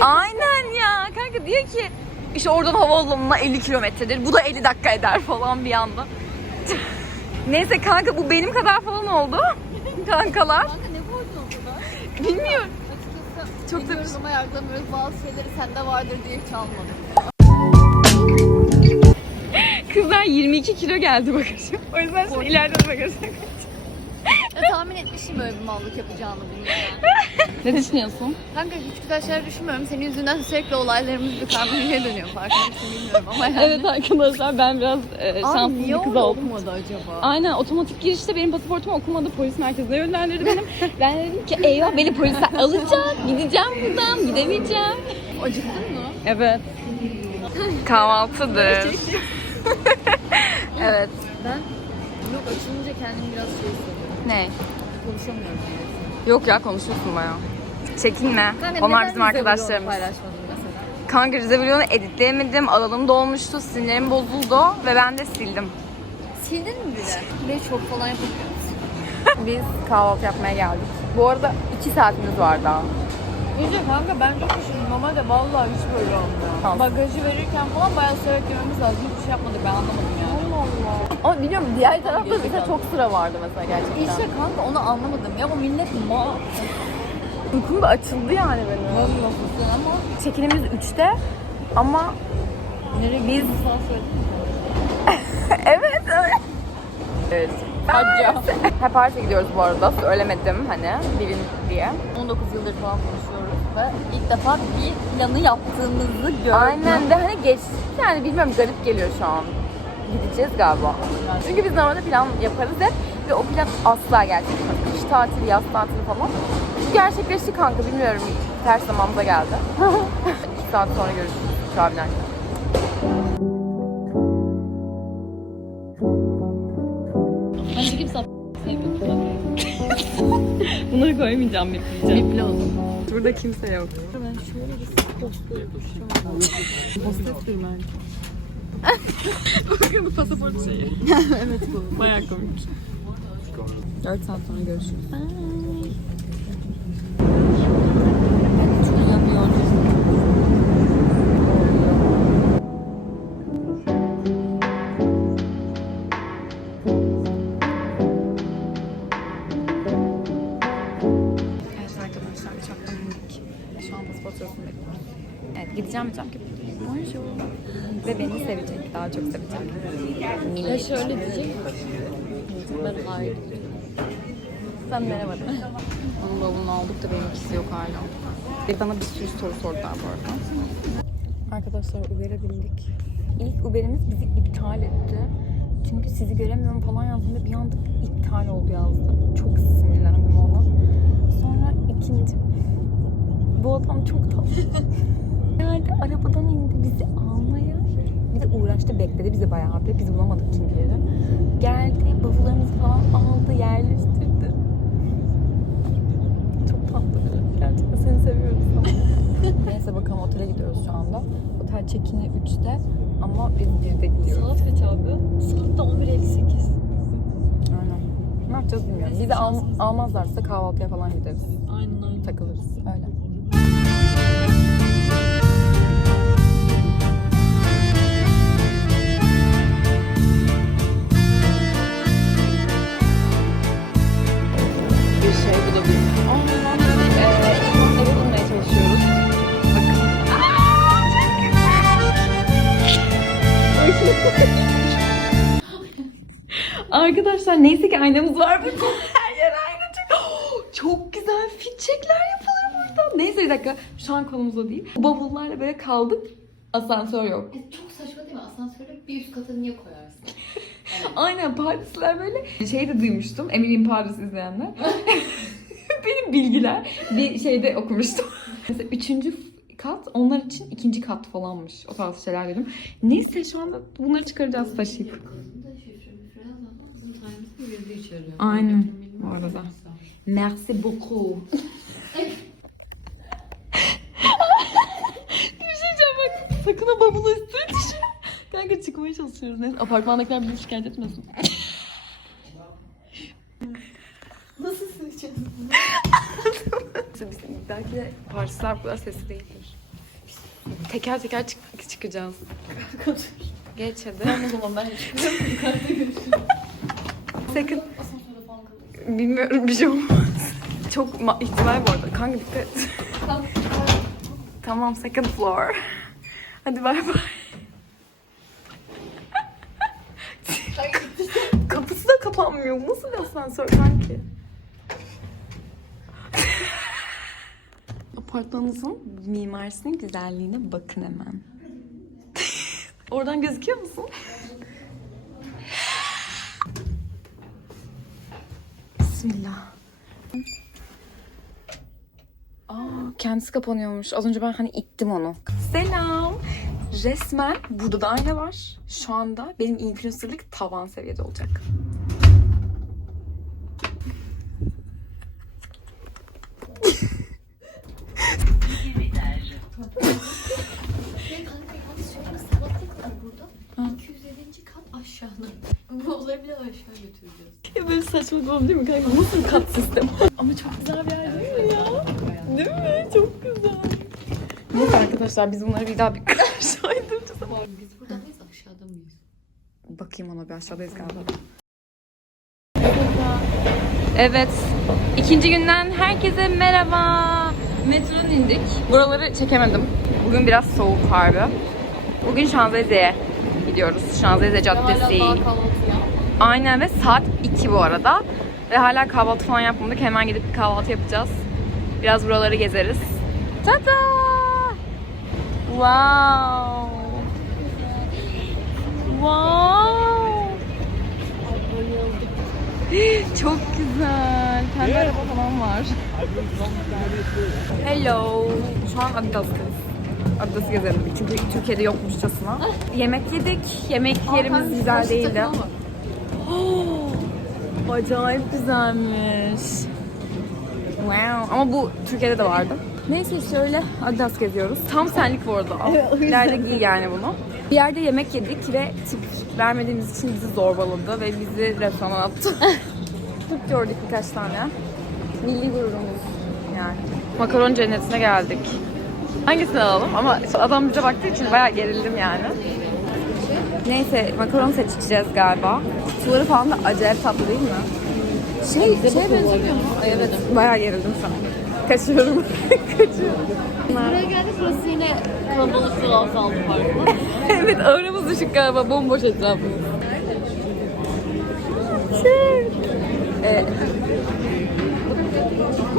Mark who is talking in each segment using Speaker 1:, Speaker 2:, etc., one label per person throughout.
Speaker 1: Aynen ya. Kanka diyor ki işte oradan havaalanına 50 kilometredir. Bu da 50 dakika eder falan bir anda. Neyse kanka bu benim kadar falan oldu. Kankalar.
Speaker 2: Kanka ne borcun o kadar?
Speaker 1: Bilmiyorum.
Speaker 2: Açıkçası
Speaker 1: Çok da
Speaker 2: biliyoruz
Speaker 1: bir-
Speaker 2: ama yargılamıyoruz. Bazı şeyleri sende vardır diye hiç almadım.
Speaker 1: Kızlar 22 kilo geldi bagajım. O yüzden şimdi ileride de bagajım.
Speaker 2: Ya, tahmin etmişim böyle bir mallık yapacağını bunu yani.
Speaker 1: ne düşünüyorsun?
Speaker 2: Kanka hiç güzel şeyler düşünmüyorum. Senin yüzünden sürekli olaylarımız bir karmaşaya dönüyor. Farkında mısın bilmiyorum ama yani.
Speaker 1: Evet arkadaşlar ben biraz e,
Speaker 2: Abi niye
Speaker 1: bir kız
Speaker 2: orada
Speaker 1: oldum.
Speaker 2: okumadı acaba?
Speaker 1: Aynen otomatik girişte benim pasaportumu okumadı polis merkezine yönlendirdi benim. ben de dedim ki eyvah beni polisler alacak gideceğim buradan gidemeyeceğim.
Speaker 2: Acıktın mı?
Speaker 1: Evet. Kahvaltıdır. evet.
Speaker 2: Ben yok açılınca kendimi biraz şey hissediyorum.
Speaker 1: Ne?
Speaker 2: Konuşamıyorum.
Speaker 1: Yok ya konuşuyorsun bayağı. Çekinme.
Speaker 2: Kanka
Speaker 1: Onlar bizim arkadaşlarımız. Kanka Rize Vlog'unu editleyemedim. Alanım dolmuştu. Sinirlerim bozuldu. Ve ben de sildim.
Speaker 2: Sildin mi bile? Ne çok yapamıyor musun?
Speaker 1: Biz kahvaltı yapmaya geldik. Bu arada 2 saatimiz var daha.
Speaker 2: İyice kanka ben çok düşündüm. Normalde vallahi hiç böyle olmuyor. Bagajı verirken falan bayağı sırarak yememiz lazım. Hiçbir şey yapmadık ben anlamadım yani.
Speaker 1: Ama biliyorum diğer tarafta
Speaker 2: Gerizekalı.
Speaker 1: mesela çok sıra vardı mesela gerçekten.
Speaker 2: İşte kanka onu anlamadım. Ya bu millet ma...
Speaker 1: Uykum da açıldı yani benim.
Speaker 2: Vallahi ama
Speaker 1: Çekinimiz 3'te ama
Speaker 2: nereye
Speaker 1: Biz-
Speaker 2: Sana söyledim.
Speaker 1: evet evet. Evet.
Speaker 2: Hacca.
Speaker 1: Hep Paris'e gidiyoruz bu arada. Söylemedim hani bilin diye.
Speaker 2: 19 yıldır falan konuşuyoruz ve ilk defa bir planı yaptığımızı gördüm.
Speaker 1: Aynen de hani geçtik yani bilmiyorum garip geliyor şu an. Gideceğiz galiba. Çünkü biz normalde plan yaparız hep ve o plan asla gerçekleşmez. Kış tatili, yaz tatili falan. Bu gerçekleşti kanka bilmiyorum. Ters zamanımıza geldi. 2 saat sonra görüşürüz. Uçağa binerken.
Speaker 2: Ben çekip sap
Speaker 1: Bunları koymayacağım bekleyeceğim.
Speaker 2: Bipli olsun.
Speaker 1: Burada kimse yok.
Speaker 2: Ben şöyle bir posta yapıştırıyorum. Posta sürmen.
Speaker 1: Bakın pasaport şeyi.
Speaker 2: evet bu.
Speaker 1: Bayağı komik. 4 saat sonra görüşürüz.
Speaker 2: Hiç Ya şöyle diyecek. Ben hayır.
Speaker 1: Sen merhaba de. Onun bavulunu aldık da benimkisi yok hala. Ve bana bir sürü soru sordular bu arada. Arkadaşlar Uber'e bindik. İlk Uber'imiz bizi iptal etti. Çünkü sizi göremiyorum falan yazdığında bir anda iptal oldu yazdı. Çok sinirlendim ona. Sonra ikinci... Bu adam çok tatlı. Geldi arabadan indi bizi. Bir de uğraştı bekledi bizi bayağı bir. Biz bulamadık çünkü yeri. Geldi bavullarımızı falan aldı yerleştirdi. Çok tatlı. Gerçekten seni seviyoruz. Neyse bakalım otele gidiyoruz şu anda. Otel check-in'i 3'te ama biz 1'de gidiyoruz.
Speaker 2: Saat kaç abi? Saat de 11.58.
Speaker 1: Aynen. Ne yapacağız bilmiyorum. Bizi al, almazlarsa kahvaltıya falan gideriz.
Speaker 2: Aynen aynen.
Speaker 1: Takılırız. Öyle. Arkadaşlar neyse ki aynamız var burada. Her yer ayna çok. Çok güzel fit checkler yapılır burada. Neyse bir dakika. Şu an konumuzda değil. Bu bavullarla böyle kaldık. Asansör yok.
Speaker 2: E, çok saçma değil mi? Asansöre bir üst kata niye koyarsın?
Speaker 1: Aynen Parisler böyle. Şey de duymuştum. Eminim Paris izleyenler. Benim bilgiler bir şeyde okumuştum. Mesela üçüncü kat onlar için ikinci kat falanmış. O tarz şeyler dedim. Neyse şu anda bunları çıkaracağız taşıyıp. Aynen. Bu arada. Merci beaucoup. bir şey diyeceğim bak. Sakın o bavulu üstüne. Kanka çıkmaya çalışıyoruz. Neyse apartmandakiler bizi şikayet etmesin. Biz belki Bence Parisler bu kadar sesli değildir. Teker teker çık- çıkacağız. Geç hadi.
Speaker 2: O zaman ben çıkıyorum. Yukarıda görüşürüz.
Speaker 1: Sakın. Bilmiyorum bir şey olmaz. Çok ma- ihtimal bu arada. Kanka dikkat et. Tamam second floor. Hadi bay bay. Kapısı da kapanmıyor. Nasıl bir asansör kanki? Apartmanımızın mimarisinin güzelliğine bakın hemen. Oradan gözüküyor musun? Bismillah. Aa, kendisi kapanıyormuş. Az önce ben hani ittim onu. Selam. Resmen burada da ayna var. Şu anda benim influencerlık tavan seviyede olacak.
Speaker 2: Ve kanka yalnız şöyle salaklık var burada. 250. kat aşağıda. Bu olayı bile aşağı götüreceğiz.
Speaker 1: Böyle saçma bir değil mi kanka? Nasıl bir kat sistemi? Ama çok güzel bir yer değil mi ya? Değil mi? Çok güzel. Neyse arkadaşlar biz bunları bir daha bir karşılaştıracağız.
Speaker 2: Biz burada mıyız aşağıda mıyız?
Speaker 1: Bakayım ona bir aşağıdayız galiba. Evet. ikinci günden herkese merhaba. Metrodan indik. Buraları çekemedim. Bugün biraz soğuk harbi. Bugün Şanzelize'ye gidiyoruz. Şanzelize Caddesi.
Speaker 2: Hala daha kahvaltı ya.
Speaker 1: Aynen ve saat 2 bu arada. Ve hala kahvaltı falan yapmadık. Hemen gidip bir kahvaltı yapacağız. Biraz buraları gezeriz. Tada! Wow! Wow! Çok güzel. Pembe araba falan var. Hello. Şu an Adidas'tayız. Adidas'ı gezelim. Çünkü Türkiye'de yokmuşçasına. Yemek yedik. Yemek yerimiz güzel değildi. Oh, acayip güzelmiş. Wow. Ama bu Türkiye'de de vardı. Neyse şöyle Adidas geziyoruz. Tam senlik bu arada. İleride giy yani bunu. Bir yerde yemek yedik ve tip vermediğimiz için bizi zorbaladı ve bizi restorana attı. Türk gördük birkaç tane. Milli gururumuz yani. Makaron cennetine geldik. Hangisini alalım ama adam bize baktığı için bayağı gerildim yani. Neyse makaron seçeceğiz galiba. Kutuları falan da acayip tatlı değil mi? Şey, şey benzemiyor mu? Evet. Bayağı gerildim an. Kaçıyorum. Kaçıyorum.
Speaker 2: Buraya geldik burası yine kalabalık ve azaldı farklı.
Speaker 1: evet aramız düşük galiba. Bomboş etrafımız. Şey. Ee,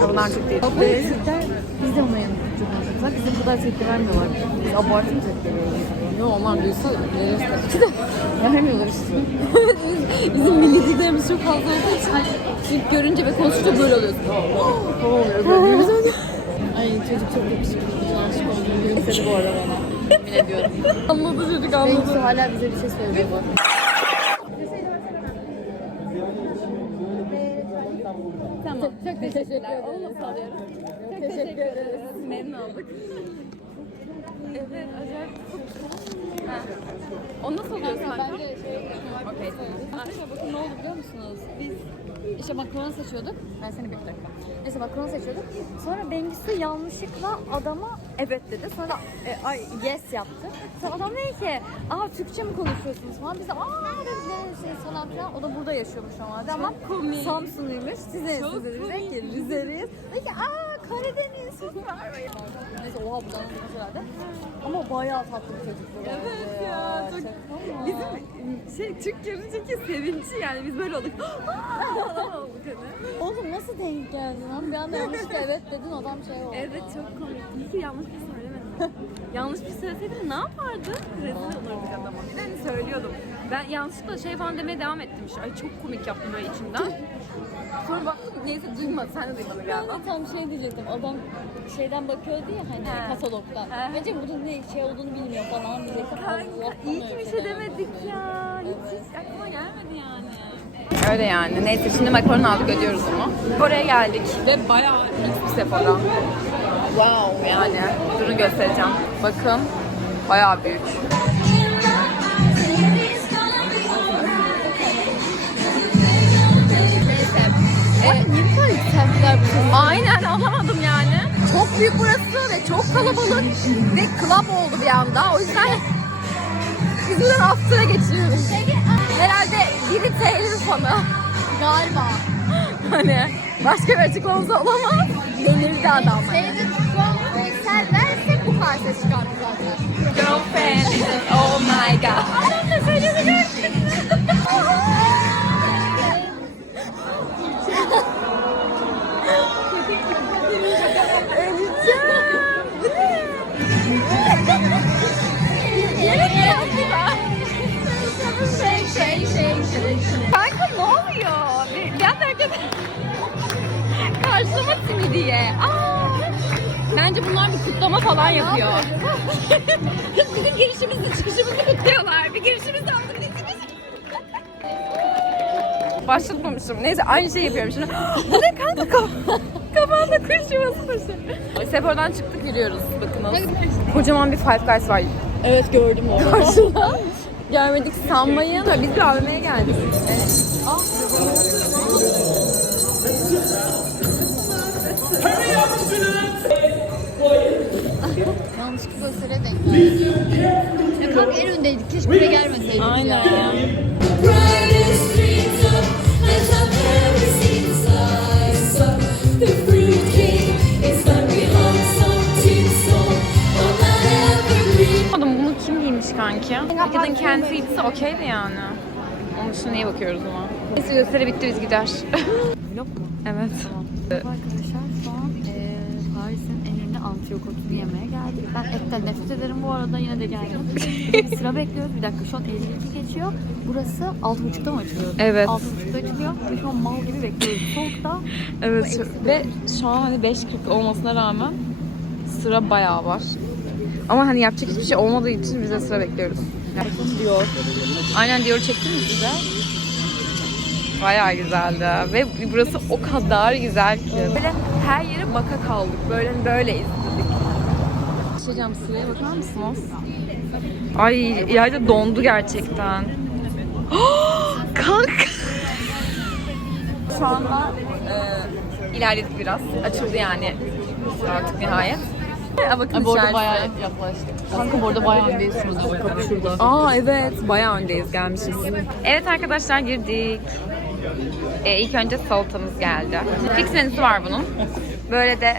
Speaker 1: bunlar çok değil.
Speaker 2: Biz de yanıt Bak bizim kadar tepki vermiyorlar. Biz abartı mı tepki veriyoruz? Yok onlar duysa veririz tabii ki de. Vermiyorlar işte. bizim milli çok fazla olduğu için hani görünce ve konuşunca böyle oluyoruz. Ne oluyor böyle? Ay çocuk çok yakışıklı. Aşık oldum. Gülümsedi bu arada bana. Yemin ediyorum.
Speaker 1: Anladı çocuk anladı.
Speaker 2: Bengüsü hala bize bir şey söylüyor Çok teşekkürler. Onu nasıl alıyoruz? Çok teşekkür ederiz.
Speaker 1: Memnun olduk. Evet, acayip. Onu nasıl alıyorsun kanka?
Speaker 2: Bence şey...
Speaker 1: Okey.
Speaker 2: Arkadaşlar bakın ne oldu biliyor musunuz? Biz işte makaron seçiyorduk. Ben seni bir dakika. Neyse makaron seçiyorduk. Sonra Bengüsü yanlışlıkla adama evet dedi. Sonra e, ay yes yaptı. Sonra adam dedi ki aa Türkçe mi konuşuyorsunuz falan. Biz de aa dedi ne şey falan filan. O da burada yaşıyormuş normalde ama. Samsunluymuş. Siz de
Speaker 1: Çok
Speaker 2: siz de dedik ki Rize'liyiz. Dedi ki aa Karadeniz süper. Neyse oha buradan anlamış herhalde. Ama bayağı tatlı bir çocuk. bu arada
Speaker 1: Evet ya, çok-
Speaker 2: Tamam.
Speaker 1: Bizim şey Türk görünceki sevinci yani biz böyle olduk.
Speaker 2: Oğlum nasıl denk geldin lan? Bir anda yanlışlıkla evet dedin adam şey oldu.
Speaker 1: Evet çok komik. İyi ki yanlış bir şey söylemedim. yanlış bir şey söyleseydim ne yapardı? Rezil olurduk adama. Bir de hani söylüyordum. Ben yanlışlıkla şey falan demeye devam ettim. Ay çok komik yaptım böyle içimden. Sonra baktım neyse duymadı. Sen de duymadın
Speaker 2: Ben
Speaker 1: galiba.
Speaker 2: de tam şey diyecektim. Adam şeyden bakıyordu ya hani
Speaker 1: He.
Speaker 2: katalogdan.
Speaker 1: He.
Speaker 2: Bence bunun ne şey olduğunu bilmiyor falan diyecektim.
Speaker 1: Kanka iyi ki bir şey demedik ya. Hiç hiç aklıma gelmedi yani. Öyle yani. Neyse şimdi makaron aldık ödüyoruz onu. Oraya geldik ve bayağı lüks bir Sephora. Wow yani. Durun göstereceğim. Bakın bayağı büyük.
Speaker 2: Niye bu kadar yükselttiler bu?
Speaker 1: Aynen alamadım yani. çok büyük burası ve çok kalabalık ve club oldu bir anda. O yüzden buradan after'a geçiyoruz. Herhalde biri Taylor fanı.
Speaker 2: Galiba.
Speaker 1: Hani başka bir açıklaması olamaz. Delirdi adam. hani.
Speaker 2: Versek bu ses çıkardı zaten.
Speaker 1: Girlfriend, oh my god. Adam da söyledi Karşıma simi diye. Aa! Bence bunlar bir kutlama falan yapıyor. Bizim girişimizle çıkışımızı kutluyorlar. Bir girişimiz aldı bir de çıkış. Başlatmamışım. Neyse aynı şey yapıyorum şimdi. Bu ne kanka kaf- kafanda yuvası başı. Sephora'dan çıktık yürüyoruz. Bakın Kocaman bir Five Guys var.
Speaker 2: Evet gördüm onu.
Speaker 1: Karşıda. Görmedik sanmayın. Biz bir AVM'ye geldik.
Speaker 2: Yanlışlıkla sıra denk geldi. Ya kanka en öndeydik. Keşke buraya gelmeseydik
Speaker 1: Aynen
Speaker 2: ya.
Speaker 1: ya.
Speaker 3: brightest dreams of as I've never seen the size of the fruit
Speaker 1: kanki? Kadın kendisi giyse okeydi yani. Onun dışında neye bakıyoruz ama? Neyse gösteri bitti biz gider.
Speaker 2: Vlog mu?
Speaker 1: evet.
Speaker 2: Arkadaşlar şu an Paris'in en ünlü antrikotunu yemeye geldik. Ben etten nefret ederim bu arada yine de geldim. Sıra bekliyoruz. Bir dakika şu an 52 geçiyor. Burası 6.30'da mı açılıyor?
Speaker 1: Evet.
Speaker 2: 6.30'da açılıyor. Ve şu an mal gibi bekliyoruz. Soğukta.
Speaker 1: Evet ve şu an hani 5.40 olmasına rağmen sıra bayağı var. Ama hani yapacak hiçbir şey olmadığı için biz de sıra bekliyoruz. Diyor. Aynen diyor çektim mi size? Bayağı güzeldi ve burası o kadar güzel ki. Böyle her yere baka kaldık. Böyle böyle izledik. Hocam sıraya bakar mısınız? Ay İlayda dondu gerçekten. Kanka. Şu anda e, ilerledik biraz. Açıldı yani artık nihayet. Ya bakın
Speaker 2: Bu arada
Speaker 1: içerisi.
Speaker 2: bayağı yaklaştık. Kanka bu arada bayağı öndeyiz şurada. Kapı şurada.
Speaker 1: Aa evet bayağı öndeyiz gelmişiz. Evet arkadaşlar girdik. Ee, ilk önce salatamız geldi. Fix menüsü var bunun. Böyle de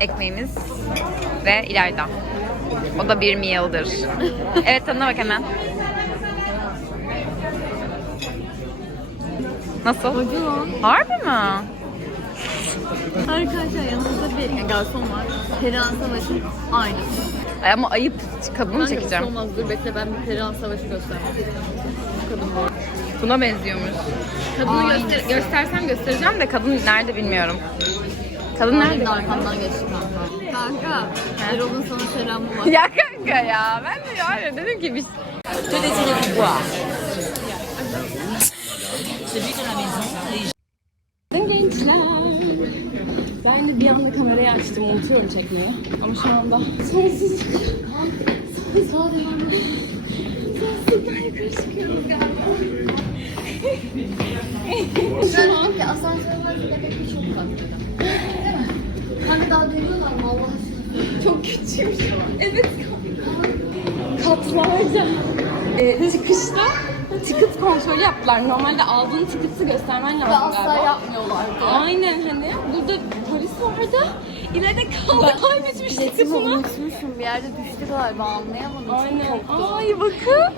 Speaker 1: ekmeğimiz ve ileride. O da bir meal'dır. Evet tadına bak hemen. Nasıl? Harbi mi?
Speaker 2: Arkadaşlar yanımızda bir garson var. Perihan Savaş'ın aynısı.
Speaker 1: Ay, Ama ayıp kadını mı
Speaker 2: Kanka bir şey
Speaker 1: çekeceğim?
Speaker 2: olmaz dur bekle ben bir Perihan Savaş'ı. Bu kadın var.
Speaker 1: Buna benziyormuş. Kadını
Speaker 2: Aynen.
Speaker 1: göster göstersem göstereceğim de kadın nerede bilmiyorum. Kadın
Speaker 2: Nerede? arkamdan geçti kanka. Kanka, Erol'un sana selamı var.
Speaker 1: Ya kanka ya ben de yani dedim ki biz... Gençler. De bir anda kamerayı açtım, unutuyorum çekmeyi. Ama şu anda sonsuz... Sonsuz Sonsuzdan yukarı çıkıyoruz galiba.
Speaker 2: Şu an ki asansör var bir de çok farklı. Değil mi? Kanka daha duyuyorlar mı Allah aşkına?
Speaker 1: Çok küçüğüm şu an. Evet katlarca. Ee, çıkışta ticket kontrolü yaptılar. Normalde aldığın ticket'ı göstermen lazım
Speaker 2: Ve asla
Speaker 1: galiba.
Speaker 2: yapmıyorlardı.
Speaker 1: Aynen hani burada polis vardı. İleride kaldı kaybetmiş
Speaker 2: Biletimi
Speaker 1: ticket'ını.
Speaker 2: unutmuşum. Bir yerde düştü galiba anlayamadım.
Speaker 1: Aynen. Ay bakın.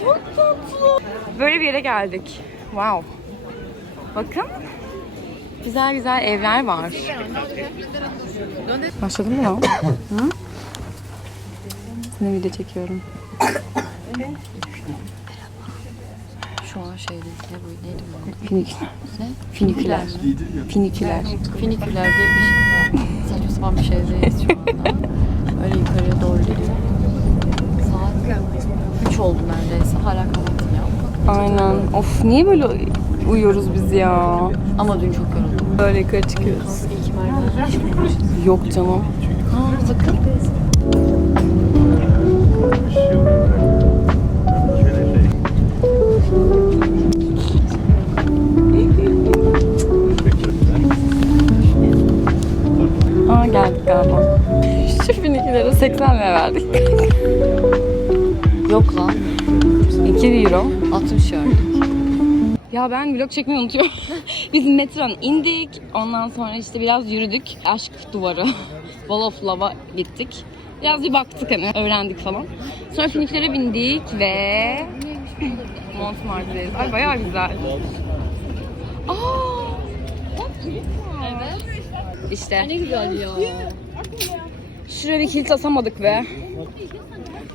Speaker 1: Çok tatlı. Böyle bir yere geldik. Wow. Bakın. Güzel güzel evler var. Başladın mı lan? Hı? Seni video çekiyorum.
Speaker 2: Şu an şeyde ne bu neydi bu?
Speaker 1: Finik.
Speaker 2: Ne?
Speaker 1: Finiküler. Finiküler.
Speaker 2: Finiküler diye bir şey. Saçma sapan bir şeydeyiz şu anda. Öyle yukarıya doğru gidiyor. Saat 3 oldu neredeyse. Hala yaptık.
Speaker 1: Aynen. Of niye böyle uyuyoruz biz ya?
Speaker 2: Ama dün çok yoruldum.
Speaker 1: Böyle yukarı çıkıyoruz.
Speaker 2: İlk merdiven.
Speaker 1: Yok canım.
Speaker 2: Aa bakın.
Speaker 1: Galiba. Şu finikilere 80 lira verdik.
Speaker 2: Yok lan.
Speaker 1: 2 euro.
Speaker 2: 60 euro.
Speaker 1: Ya ben vlog çekmeyi unutuyorum. Biz metron indik. Ondan sonra işte biraz yürüdük. Aşk duvarı. Wall of Love'a gittik. Biraz bir baktık hani öğrendik falan. Sonra finiklere bindik ve Montmartre'deyiz. Ay bayağı güzel. Aa! Bak Evet. İşte.
Speaker 2: Ne güzel ya.
Speaker 1: Şuraya bir kilit asamadık ve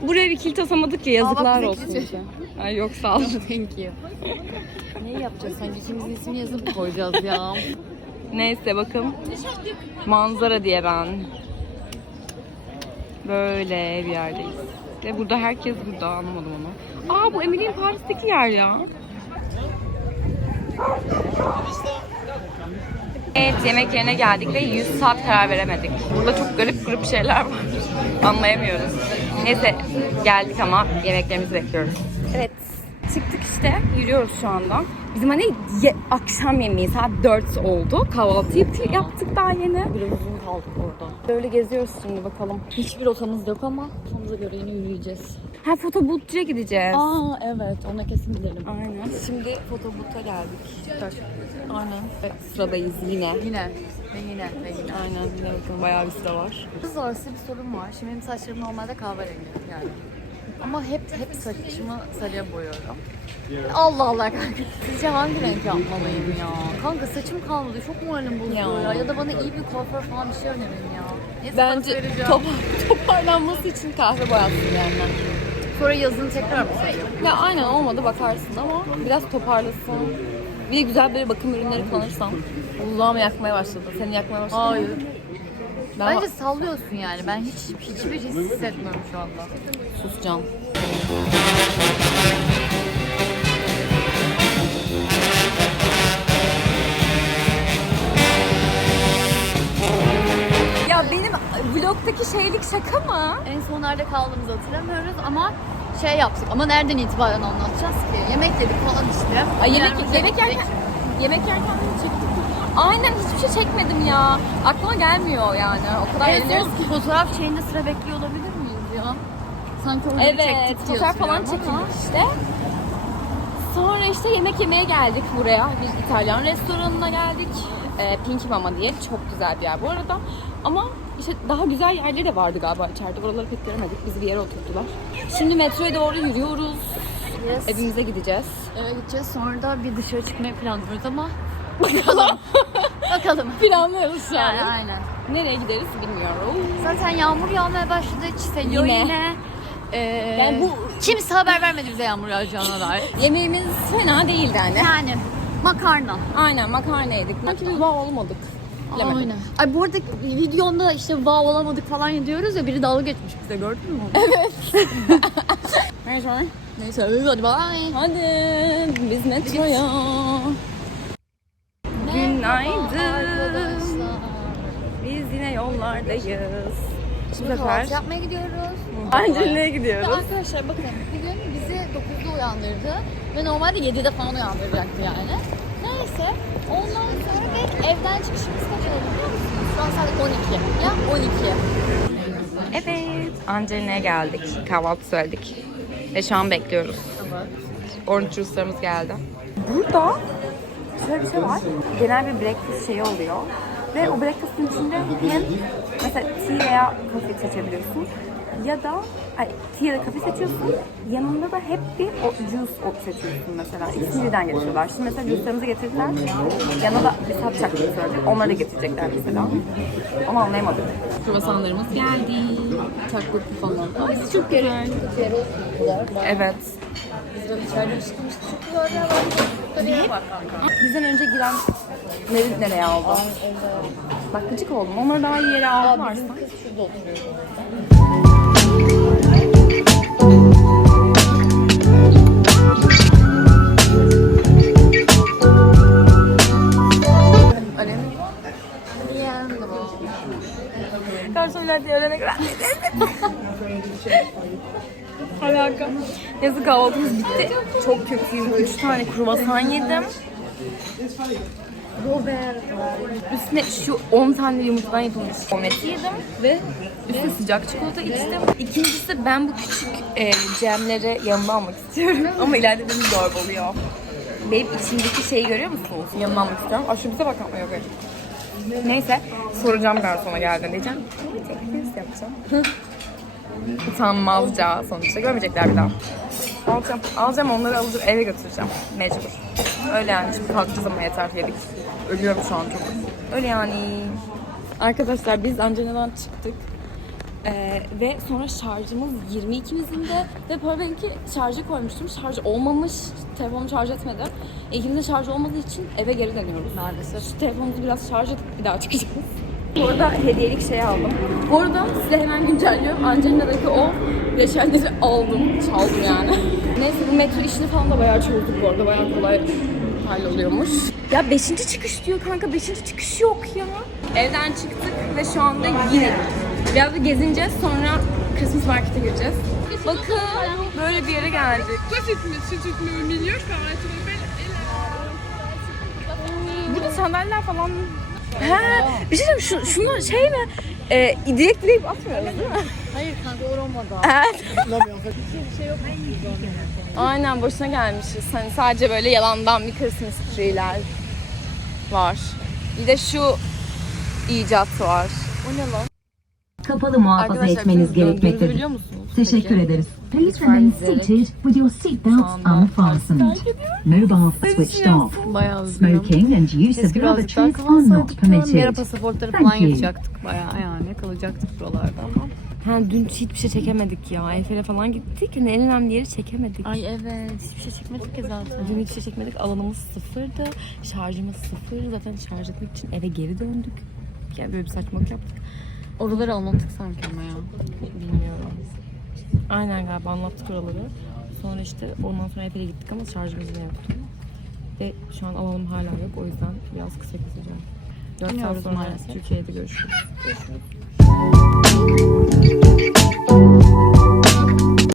Speaker 1: buraya bir kilit asamadık ya yazıklar olsun. Ay yok sağ ol.
Speaker 2: Thank you. ne yapacağız? Sanki ikimizin ismini yazıp mı koyacağız ya?
Speaker 1: Neyse bakın. Manzara diye ben. Böyle bir yerdeyiz. Ve burada herkes burada anlamadım onu. Aa bu Emily'nin Paris'teki yer ya. Evet yemek yerine geldik ve 100 saat karar veremedik. Burada çok garip grup şeyler var. Anlayamıyoruz. Neyse geldik ama yemeklerimizi bekliyoruz. Evet çıktık işte yürüyoruz şu anda. Bizim hani ye- akşam yemeği saat 4 oldu. Kahvaltıyı yaptık daha yeni.
Speaker 2: Biraz uzun kaldık orada.
Speaker 1: Böyle geziyoruz şimdi bakalım.
Speaker 2: Hiçbir rotamız yok ama kafamıza göre yine yürüyeceğiz.
Speaker 1: Ha fotobootçuya gideceğiz.
Speaker 2: Aa evet ona kesin gidelim.
Speaker 1: Aynen. Şimdi fotoboot'a geldik.
Speaker 2: Aynen.
Speaker 1: Sıradayız yine.
Speaker 2: Yine ve yine ve yine.
Speaker 1: Aynen yine bakın bayağı bir sıra var.
Speaker 2: Kız arası bir sorun var. Şimdi benim saçlarım normalde kahverengi yani. Ama hep hep saçımı sarıya boyuyorum. Allah Allah kanka. Sizce hangi renk yapmalıyım ya? Kanka saçım kalmadı. Çok moralim bozuluyor ya.
Speaker 1: Ya.
Speaker 2: ya. da bana iyi bir kuaför falan bir şey önerin ya. Neyse
Speaker 1: Bence
Speaker 2: parası vereceğim.
Speaker 1: top, toparlanması için kahve boyatsın yani.
Speaker 2: Sonra yazın tekrar mı sayayım?
Speaker 1: Ya aynen olmadı bakarsın ama biraz toparlasın. Bir de güzel böyle bakım ürünleri kullanırsan. Kulağımı yakmaya başladı. Seni yakmaya başladı.
Speaker 2: Hayır.
Speaker 1: Ben
Speaker 2: Bence sallıyorsun yani. Ben hiç hiçbir his hissetmiyorum şu anda.
Speaker 1: susacağım. Ya vlogdaki şeylik şaka mı?
Speaker 2: En son nerede kaldığımızı hatırlamıyoruz ama şey yaptık ama nereden itibaren anlatacağız ki? Yemek yedik falan işte.
Speaker 1: Ay yemek, yemek
Speaker 2: gittik.
Speaker 1: yerken yemek yerken çektik. Aynen hiçbir şey çekmedim ya. Aklıma gelmiyor yani. O kadar
Speaker 2: Evet,
Speaker 1: eğleniyoruz ki.
Speaker 2: fotoğraf şeyinde sıra bekliyor olabilir miyiz ya? Sanki orada
Speaker 1: Evet,
Speaker 2: çektik
Speaker 1: fotoğraf falan çekildik işte. Sonra işte yemek yemeye geldik buraya. Bir İtalyan restoranına geldik. Ee, Pinky Mama diye. Çok güzel bir yer bu arada. Ama işte daha güzel yerleri de vardı galiba içeride. Oraları pek göremedik. Bizi bir yere oturttular. Şimdi metroya doğru yürüyoruz.
Speaker 2: Yes.
Speaker 1: Evimize gideceğiz.
Speaker 2: Eve gideceğiz sonra da bir dışarı çıkmayı planlıyoruz ama bakalım. bakalım.
Speaker 1: Planlıyoruz şu an.
Speaker 2: Yani aynen.
Speaker 1: Nereye gideriz bilmiyorum.
Speaker 2: Zaten yağmur yağmaya başladı. Çiseliyor
Speaker 1: Yine.
Speaker 2: yine. Ee,
Speaker 1: Yani bu-
Speaker 2: kimse haber vermedi bize yağmur yağacağına dair.
Speaker 1: Yemeğimiz fena değildi hani.
Speaker 2: Yani makarna.
Speaker 1: Aynen makarna yedik. Sanki biz bağ olmadık. Bilemedim.
Speaker 2: Aynen. Ay bu arada videonda işte wow olamadık falan diyoruz ya biri dalga geçmiş bize gördün mü? Evet.
Speaker 1: Neyse.
Speaker 2: Neyse hadi bye.
Speaker 1: Hadi biz metroya. Günaydın. Biz yine yollardayız. Sefer
Speaker 2: Kahvaltı yapmaya gidiyoruz.
Speaker 1: Angelina'ya
Speaker 2: Ya
Speaker 1: gidiyoruz.
Speaker 2: arkadaşlar bakın bugün bizi 9'da uyandırdı ve normalde 7'de falan uyandıracaktı yani. Neyse ve evden çıkışımız kaç oldu biliyor musunuz? Şu an saat 12. Ya 12.
Speaker 1: Evet, Angelina'ya geldik. Kahvaltı söyledik. Ve şu an bekliyoruz. Orange juice'larımız geldi. Burada şöyle bir şey var. Genel bir breakfast şeyi oluyor. Ve o breakfast'ın içinde hem mesela tea veya kafe seçebiliyorsun. Ya da ay, tea ya da kafe seçiyorsun. Yanında da hep bir o juice o seçiyorsun mesela. İkisini birden getiriyorlar. Şimdi mesela juice'larımızı getirdiler. Yanına da bir chocolate söyledik. Onları da getirecekler mesela. Ama anlayamadık. Kruvasanlarımız geldi. Chocolate falan. Ay çok güzel. Evet.
Speaker 2: İçeride çıkmıştı. Çok güzel kanka.
Speaker 1: Bizden önce giren Mevlüt nereye aldı? Bak gıcık oldum. Onları daha iyi yere aldılarsa.
Speaker 2: Bizim kız şurada oturuyor.
Speaker 1: Garsonlar diye ölene kadar. Alaka. Yazık kahvaltımız bitti. Çok kötüyüm. Üç tane kruvasan yedim. Üstüne şu 10 tane yumurtadan yapılmış omlet yedim ve üstüne sıcak çikolata içtim. İkincisi ben bu küçük e, cemleri yanıma almak istiyorum. Ama ileride benim zor oluyor. Benim içindeki şeyi görüyor musunuz? Yanıma almak istiyorum. Aa şu bize bak yok. Neyse soracağım garsona geldiğinde diyeceğim. Bir teklifiniz yapacağım. Utanmazca sonuçta görmeyecekler bir daha. Alacağım. Alacağım onları alacağım eve götüreceğim. Mecbur. Öyle yani şimdi kalkacağız ama yeter yedik. Ölüyorum şu an çok. Öyle yani. Arkadaşlar biz Angela'dan çıktık. Ee, ve sonra şarjımız 22'mizin de ve powerbank'i şarja koymuştum. Şarj olmamış. Telefonumu şarj etmedi. İkimizin şarj olmadığı için eve geri dönüyoruz. Maalesef. Şu telefonumuzu biraz şarj edip bir daha çıkacağız. Bu arada hediyelik şey aldım. Bu arada size hemen güncelliyorum. Angelina'daki o reçelleri aldım. Çaldım yani. Neyse bu metro işini falan da bayağı çözdük bu arada. Bayağı kolay halloluyormuş. Ya beşinci çıkış diyor kanka. Beşinci çıkış yok ya. Evden çıktık ve şu anda yine biraz da gezineceğiz. Sonra Christmas Market'e gireceğiz. Bakın böyle bir yere geldik. Burada sandalyeler falan... He, bir şey diyeyim, şu, şunu şey mi? E, direkt direkt atmıyoruz değil mi?
Speaker 2: Hayır kanka o olmadı.
Speaker 1: Evet. Aynen boşuna gelmişiz. Hani sadece böyle yalandan bir Christmas tree'ler var. Bir de şu icat var. O ne lan?
Speaker 4: kapalı muhafaza etmeniz gerekmektedir.
Speaker 1: biliyor musunuz?
Speaker 4: Teşekkür ederiz. Please remain seated with your seatbelts unfastened. Mobile switched off.
Speaker 2: Bayağı.
Speaker 4: Smoking and use of
Speaker 2: Keşke birazcık daha
Speaker 4: beverages are not.
Speaker 2: Mera
Speaker 4: permitted.
Speaker 2: pasaportları
Speaker 4: Thank
Speaker 2: falan
Speaker 4: you.
Speaker 2: yapacaktık bayağı yani. Kalacaktık buralarda ama.
Speaker 1: Ha, dün hiçbir şey çekemedik ya. Eyfel'e falan gittik. Hani en önemli yeri çekemedik.
Speaker 2: Ay evet. Hiçbir şey çekmedik ki zaten.
Speaker 1: Dün hiçbir şey çekmedik. Alanımız sıfırdı. Şarjımız sıfır. Zaten şarj etmek için eve geri döndük. Yani böyle bir saçmalık yaptık.
Speaker 2: Oraları anlattık sanki ama ya.
Speaker 1: Bilmiyorum. Aynen galiba anlattık oraları. Sonra işte ondan sonra Eyfel'e gittik ama şarjımız yine yoktu. Ve şu an alanım hala yok. O yüzden biraz kısa keseceğim. 4 saat sonra
Speaker 2: maalesef.
Speaker 1: Türkiye'de görüşürüz.